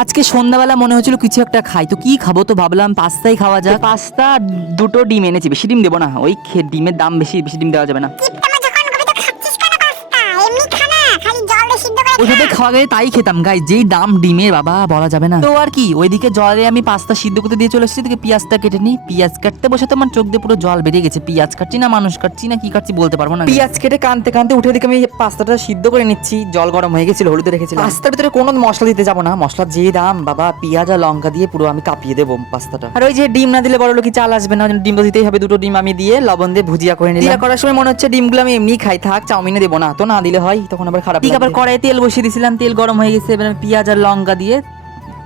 আজকে সন্ধ্যাবেলা মনে হচ্ছিল কিছু একটা খাই, তো কি খাবো, তো ভাবলাম পাস্তাই খাওয়া যাক। পাস্তা দুটো ডিম এনেছি, বেশি ডিম দেবো না, ওই ডিমের দাম বেশি, বেশি ডিম দেওয়া যাবে না। ওইভাবে খাওয়া গেলে তাই খেতাম গাই, যেই দাম ডিমের বাবা বলা যাবে না। তো আর কি, ওইদিকে জলে আমি পাস্তা সিদ্ধ করতে দিয়ে চলে এসেছি। পেঁয়াজটা কেটে নি, পেঁয়াজ কাটতে বসে তো আমার চোখ দিয়ে পুরো জল বেরিয়ে গেছে। পেঁয়াজ কাটছি না মানুষ কাটছি না কি কাটছি বলতে পারবো না। পেঁয়াজ কেটে কানতে কানতে উঠে দিকে আমি পাস্তাটা সিদ্ধ করে নিচ্ছি। জল গরম হয়ে গেছিল, হলুদ রেখেছিলাম। পাস্তার ভিতরে কোনো মশলা দিতে যাবো না, মশলার যে দাম বাবা, পেঁয়াজ আর লঙ্কা দিয়ে পুরো আমি কাঁপিয়ে দেবো পাস্তাটা। আর ওই যে ডিম না দিলে বড় লোক চাল আসবে না, ডিম তো দিতেই হবে। দুটো ডিম আমি দিয়ে লবণ দিয়ে ভুজিয়া করে নিলাম। করার সময় মনে হচ্ছে ডিমগুলো আমি এমনি খাই, থাক চাউমিনে দেবো না, তো না দিলে হয় তখন আবার খারাপ। ঠিক, আবার কড়াই তেল বসিয়ে দিয়েছিলাম, তেল গরম হয়ে গেছে। এবার পেঁয়াজ আর লঙ্কা দিয়ে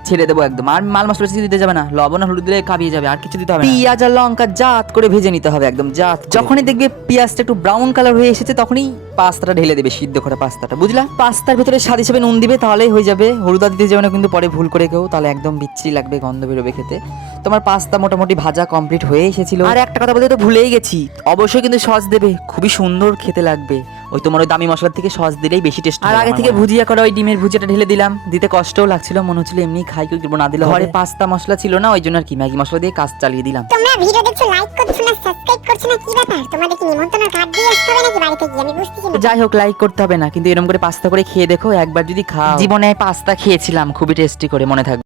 ছেড়ে দেবো একদম। আর মাল মশলা কিছু দিতে যাবে না, লবণ আর হলুদ দিলে কাঁপিয়ে যাবে, আর কিছু দিতে হবে না। পেঁয়াজ আর লঙ্কা জাত করে ভেজে নিতে হবে একদম জাত। যখনই দেখবে পেঁয়াজটা একটু ব্রাউন কালার হয়ে এসেছে, তখনই পাস্তাটা ঢেলে দেবে, সিদ্ধ করা পাস্তাটা, বুঝলা? পাস্তার ভিতরে স্বাদ হিসেবে নুন দিবে, তাহলেই হয়ে যাবে। হলুদ দিতে যাবে না কিন্তু পরে ভুল করে কেউ, তাহলে একদম বিচ্ছিরি লাগবে, গন্ধ বেরোবে খেতে। তোমার পাস্তা মোটামুটি ভাজা কমপ্লিট হয়ে এসেছিল। আর একটা কথা বলতে তো ভুলেই গেছি, অবশ্যই কিন্তু সস দেবে, খুবই সুন্দর খেতে লাগবে। ওই তোমার ওই দামি মশলার থেকে সস দিলেই বেশি টেস্ট। আর আগে থেকে ভুজিয়া করা ওই ডিমের ভুজিয়াটা ঢেলে দিলাম, দিতে কষ্টও লাগছিল, মনে হচ্ছিল এমনি খাই কেউ না দিলে। ঘরে পাস্তা মশলা ছিল না, ওই জন্য আর কি ম্যাগি মশলা দিয়ে কাজ চালিয়ে দিলাম। তোমরা ভিডিও দেখছো, লাইক করছো না, সাবস্ক্রাইব করছো না, কি ব্যাপার? তোমাদের কি নিমন্ত্রণ কার্ড দিয়ে আসতে হবে নাকি বাড়িতে গিয়ে? আমি বুঝতেছি না। যাই হোক, লাইক করতে হবে না, কিন্তু এরকম করে পাস্তা করে খেয়ে দেখো একবার, যদি খাও। জীবনে পাস্তা খেয়েছিলাম খুবই টেস্টি করে, মনে থাকবে।